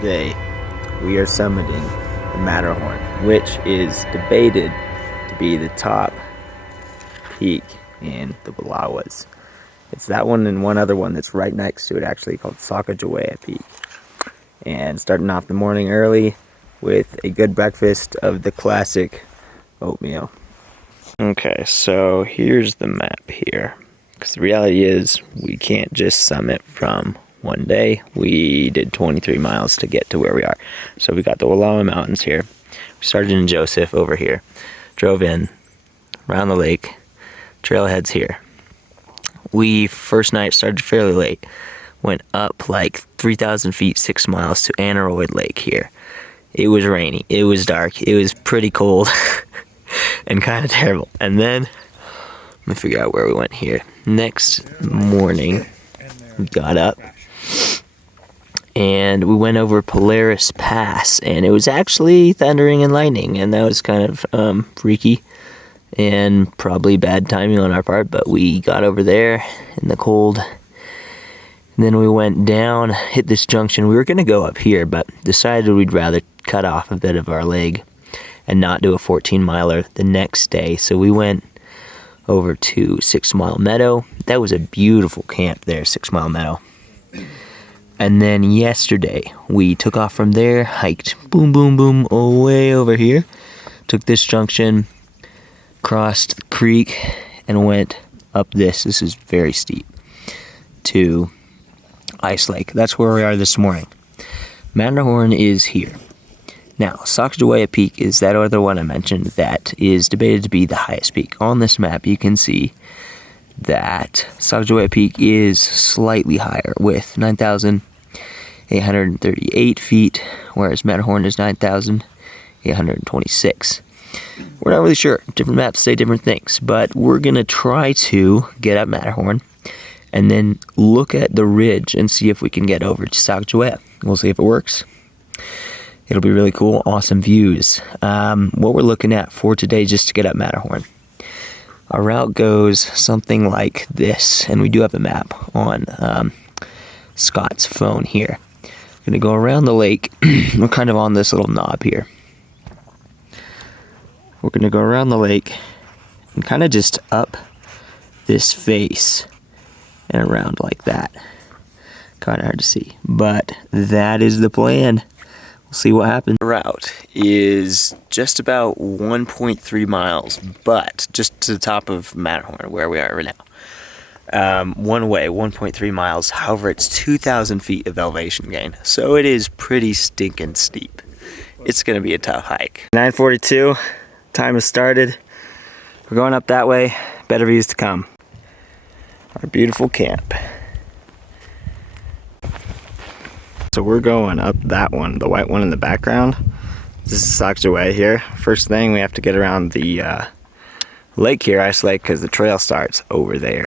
Today, we are summiting the Matterhorn, which is debated to be the top peak in the Wallowas. It's that one and one other one that's right next to it, actually, called Sacagawea Peak. And starting off the morning early with a good breakfast of the classic oatmeal. Okay, so here's the map here. Because the reality is, we can't just summit from one day. We did 23 miles to get to where we are. So we got the Wallowa Mountains here. We started in Joseph over here. Drove in, around the lake, trailheads here. We, first night, started fairly late. Went up like 3,000 feet, 6 miles to Aneroid Lake here. It was rainy, it was dark, it was pretty cold, and kind of terrible. And then, let me figure out where we went here. Next morning, we got up, and we went over Polaris Pass, and it was actually thundering and lightning, and that was kind of freaky, and probably bad timing on our part, but we got over there in the cold. And then we went down, hit this junction. We were going to go up here, but decided we'd rather cut off a bit of our leg and not do a 14-miler the next day. So we went over to 6 Mile Meadow. That was a beautiful camp there, 6 Mile Meadow. And then yesterday, we took off from there, hiked boom, boom, boom, away over here. Took this junction, crossed the creek, and went up this. This is very steep, to Ice Lake. That's where we are this morning. Matterhorn is here. Now, Sacagawea Peak is that other one I mentioned that is debated to be the highest peak. On this map, you can see that Sacagawea Peak is slightly higher with 9,838 feet, whereas Matterhorn is 9,826. We're not really sure. Different maps say different things, but we're going to try to get up Matterhorn and then look at the ridge and see if we can get over to Sacagawea. We'll see if it works. It'll be really cool, awesome views. What we're looking at for today just to get up Matterhorn. Our route goes something like this, and we do have a map on Scott's phone here. We're gonna go around the lake. We're kind of on this little knob here. We're gonna go around the lake and kind of just up this face and around like that. Kind of hard to see, but that is the plan. We'll see what happens. The route is just about 1.3 miles, but just to the top of Matterhorn, where we are right now. One way, 1.3 miles. However, it's 2,000 feet of elevation gain, so it is pretty stinking steep. It's gonna be a tough hike. 9:42, time has started. We're going up that way. Better views to come. Our beautiful camp. So we're going up that one, the white one in the background. This is Sacagawea here. First thing, we have to get around the lake here, Ice Lake, because the trail starts over there.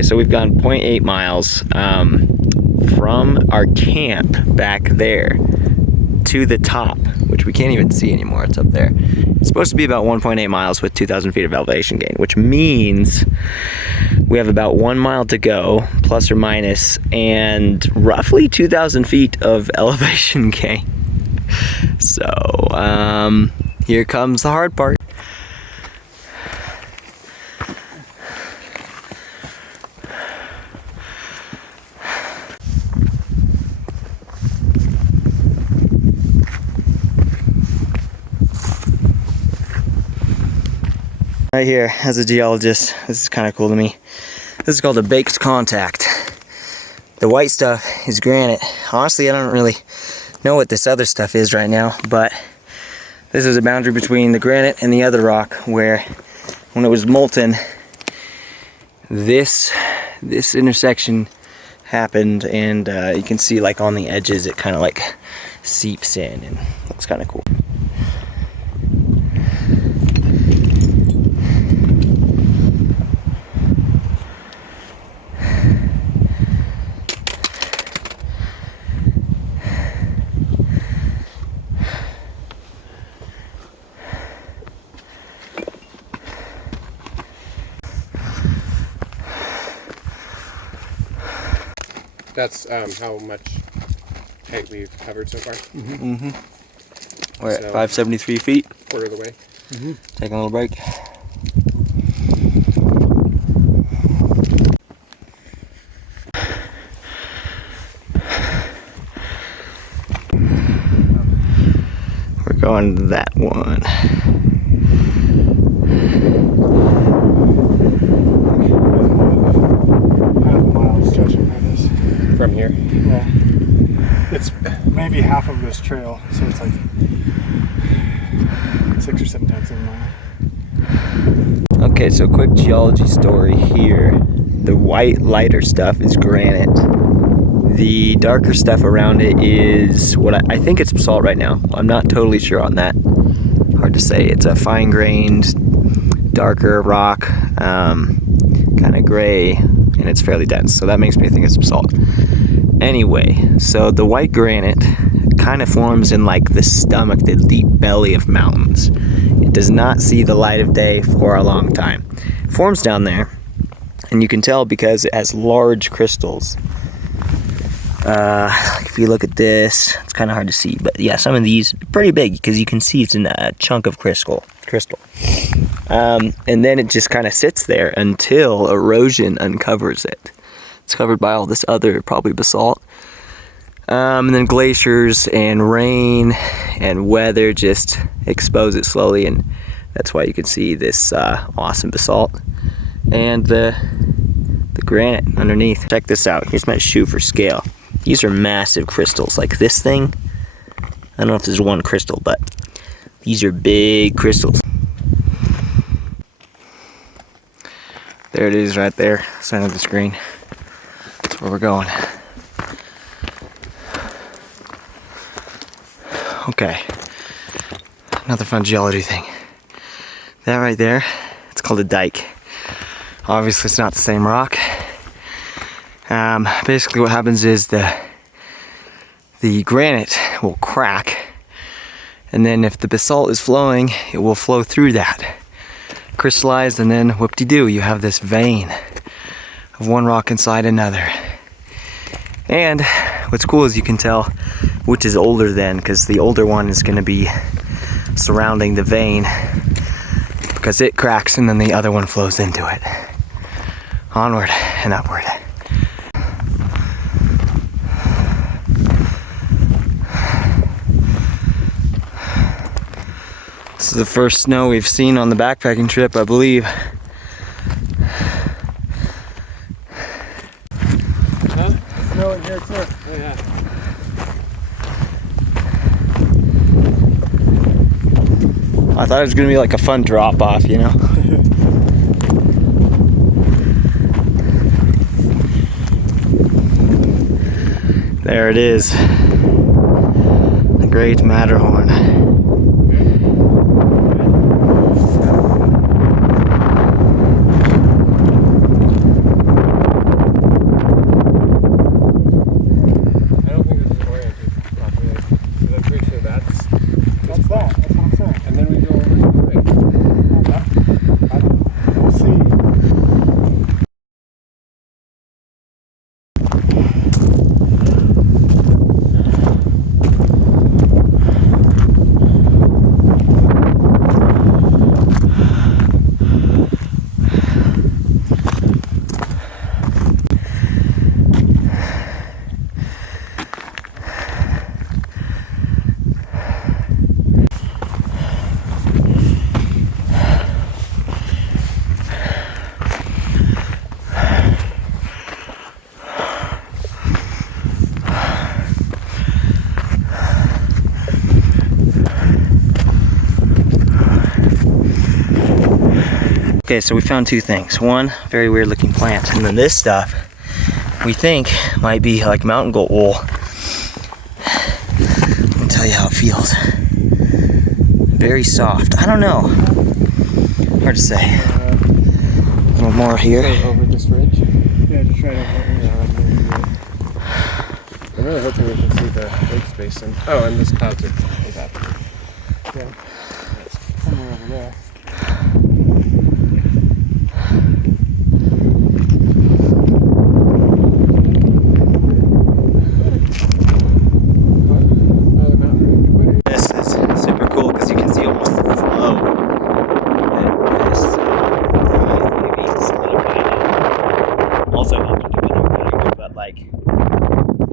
So we've gone 0.8 miles from our camp back there to the top, which we can't even see anymore. It's up there. It's supposed to be about 1.8 miles with 2,000 feet of elevation gain, which means we have about 1 mile to go, plus or minus, and roughly 2,000 feet of elevation gain. So here comes the hard part. Right here, as a geologist, this is kind of cool to me. This is called a baked contact. The white stuff is granite. Honestly, I don't really know what this other stuff is right now, but this is a boundary between the granite and the other rock where, when it was molten, this intersection happened, and you can see like on the edges it kind of like seeps in, and it's kind of cool. That's how much height we've covered so far. We're at 573 feet. Quarter of the way. Taking a little break. We're going to that one. From here? Yeah. It's maybe half of this trail, so it's like 6 or 7 tenths of a mile. Okay, so quick geology story here. The white, lighter stuff is granite. The darker stuff around it is what I think it's basalt right now. I'm not totally sure on that. Hard to say. It's a fine-grained, darker rock, kind of gray, and it's fairly dense, so that makes me think it's basalt. Anyway, so the white granite kind of forms in like the stomach, the deep belly of mountains. It does not see the light of day for a long time. It forms down there, and you can tell because it has large crystals. If you look at this, it's kind of hard to see, but yeah, some of these are pretty big because you can see it's in a chunk of crystal. And then it just kind of sits there until erosion uncovers it. It's covered by all this other, probably basalt. And then glaciers and rain and weather just expose it slowly, and that's why you can see this awesome basalt and the granite underneath. Check this out. Here's my shoe for scale. These are massive crystals. Like this thing, I don't know if there's one crystal, but these are big crystals. There it is right there, center of the screen. That's where we're going. Okay, another fun geology thing. That right there, it's called a dike. Obviously it's not the same rock. Basically what happens is the granite will crack, and then if the basalt is flowing, it will flow through that, crystallize, and then whoop-de-doo, you have this vein of one rock inside another. And what's cool is you can tell which is older then, because the older one is going to be surrounding the vein because it cracks and then the other one flows into it. Onward and upward. This is the first snow we've seen on the backpacking trip, I believe. Huh? Snow in here too. Oh yeah. I thought it was gonna be like a fun drop off, you know? There it is. The Great Matterhorn. Okay, so we found two things. One, very weird looking plant, and then this stuff we think might be like mountain goat wool. tell you how it feels. Very soft. I don't know. Hard to say. A little more here. Over this ridge. Yeah, just right over here. I'm really hoping we can see the lake basin. Oh, and this clouds are happening. Yeah. Somewhere over there. This is super cool because you can see almost the flow. And this maybe solidified it. Also helped with the weather patterns, but like if you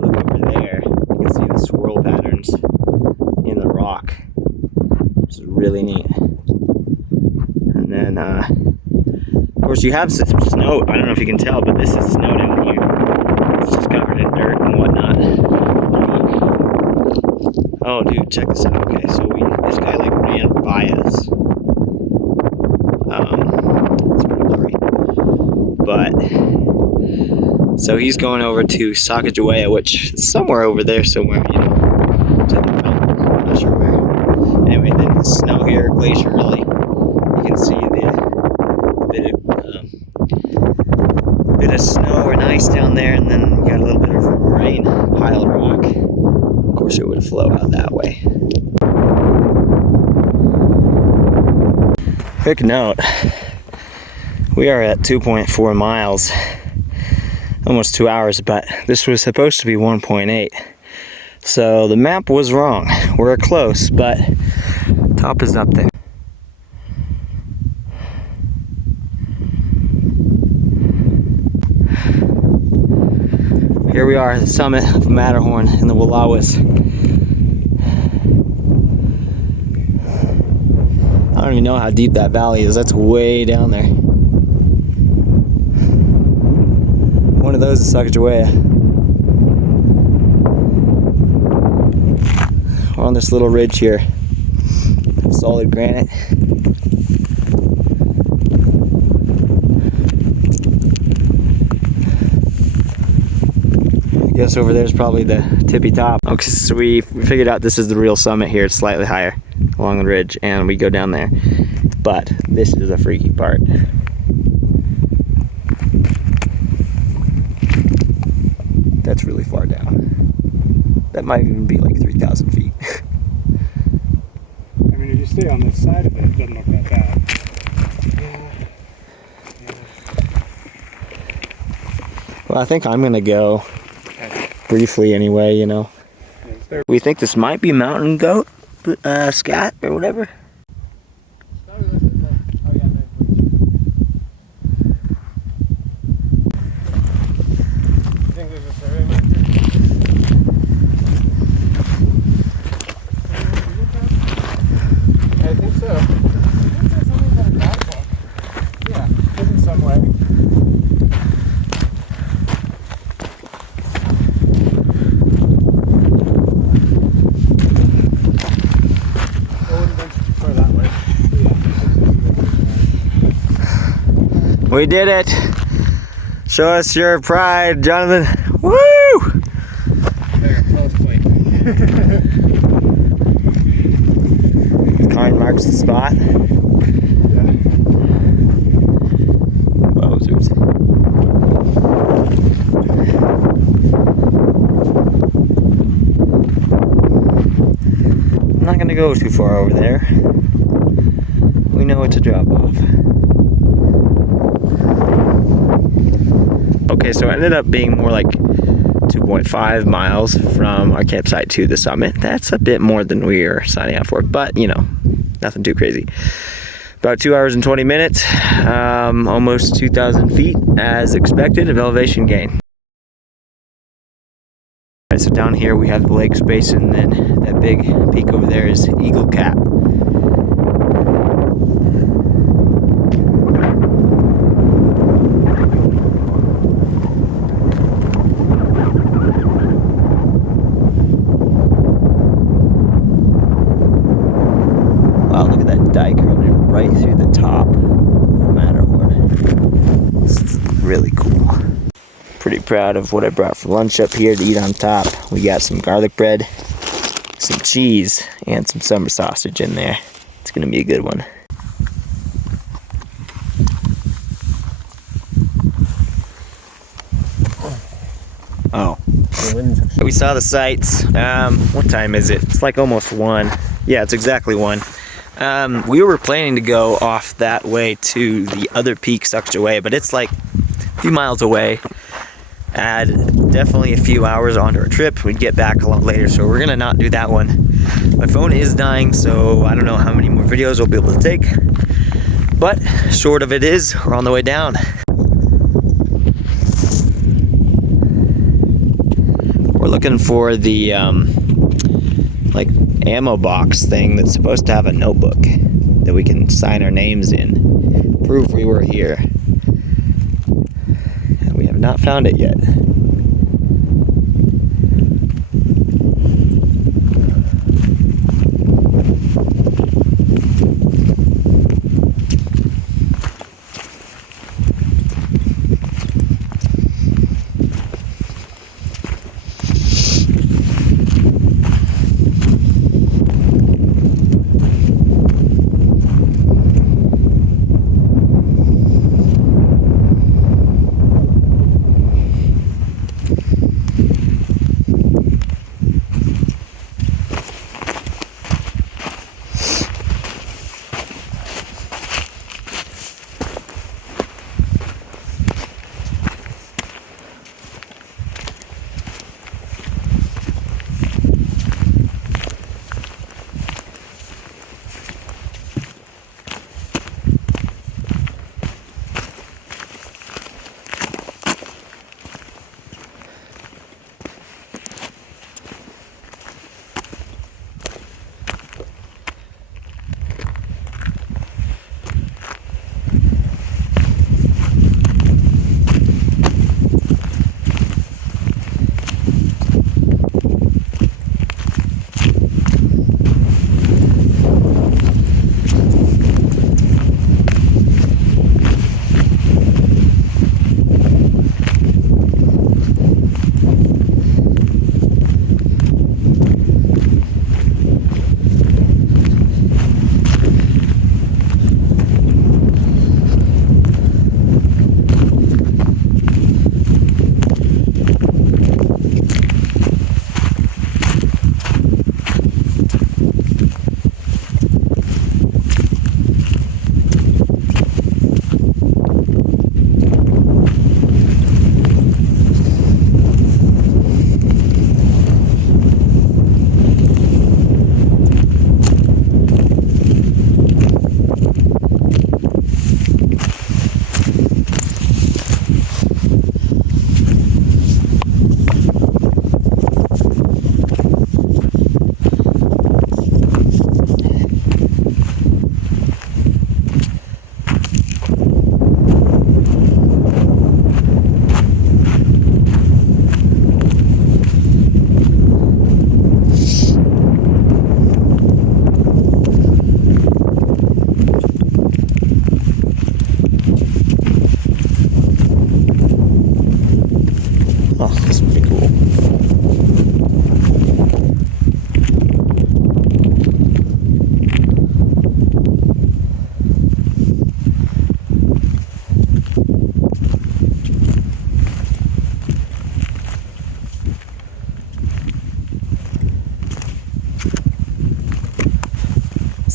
look over there, you can see the swirl patterns in the rock, which is really neat. And then, of course, you have some snow. I don't know if you can tell, but this is snow down here. It's just covered in dirt and whatnot. Oh, dude, check this out. Okay, so this guy like ran by us. It's pretty blurry. But so he's going over to Sacagawea, which is somewhere over there, somewhere, you know, to the belt. I'm not sure where. Anyway, then the snow here, glacier really. You can see the bit of snow and ice down there, and then we got a little bit of rain, pile of rock. Of course, it would flow out that way. Quick note, we are at 2.4 miles, almost 2 hours, but this was supposed to be 1.8. So the map was wrong. We're close, but top is up there. Here we are at the summit of Matterhorn in the Wallowas. I don't even know how deep that valley is. That's way down there. One of those is Sacagawea. We're on this little ridge here. Solid granite. I guess over there is probably the tippy top. Okay, so we figured out this is the real summit here. It's slightly higher along the ridge, and we go down there. But this is a freaky part. That's really far down. That might even be like 3,000 feet. I mean, if you stay on this side of it, it doesn't look that bad. Well, I think I'm gonna go briefly anyway, you know. We think this might be mountain goat, scat or whatever. I think so. Yeah, in some way. We did it! Show us your pride, Jonathan. Woo! There, tallest point. Karn marks the spot. Yeah. Wowzers. I'm not gonna go too far over there. We know what to drop off. Okay, so it ended up being more like 2.5 miles from our campsite to the summit. That's a bit more than we were signing up for, but you know, nothing too crazy. About 2 hours and 20 minutes, almost 2,000 feet as expected of elevation gain. All right, so down here we have the Lakes Basin, and then that big peak over there is Eagle Cap. Wow, look at that dike running right through the top of Matterhorn. This is really cool. Pretty proud of what I brought for lunch up here to eat on top. We got some garlic bread, some cheese and some summer sausage in there. It's gonna be a good one. Oh. We saw the sights. What time is it? It's like almost 1. Yeah, it's exactly 1. We were planning to go off that way to the other peak such away, but it's like a few miles away. Add definitely a few hours onto our trip. We'd get back a lot later, so we're gonna not do that one. My phone is dying, so I don't know how many more videos we'll be able to take. But short of it is, we're on the way down. We're looking for the like ammo box thing that's supposed to have a notebook that we can sign our names in, prove we were here. And we have not found it yet.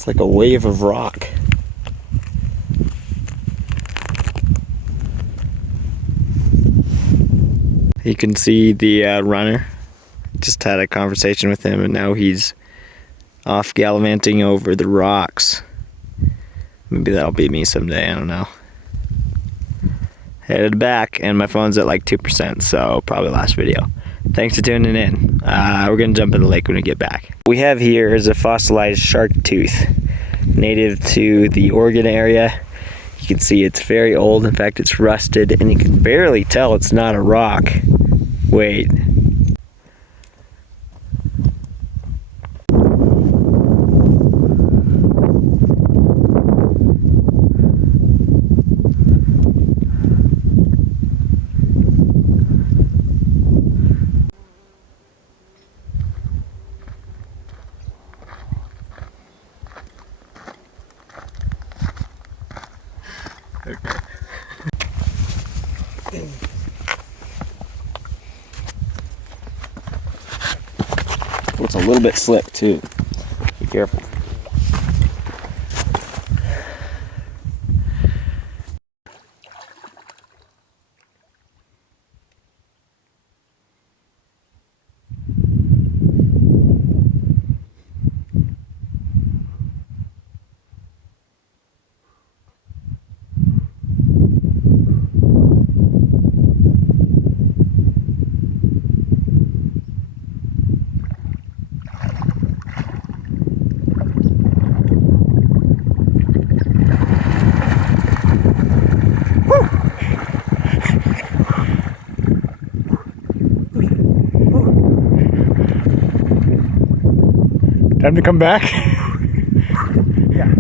Like a wave of rock. You can see the runner. Just had a conversation with him and now he's off gallivanting over the rocks. Maybe that'll be me someday, I don't know. Headed back and my phone's at like 2%, so probably last video. Thanks for tuning in. We're gonna jump in the lake when we get back. What we have here is a fossilized shark tooth, native to the Oregon area. You can see it's very old. In fact, it's rusted, and you can barely tell it's not a rock. Wait. It's a little bit slick too. Be careful. Time to come back? Yeah.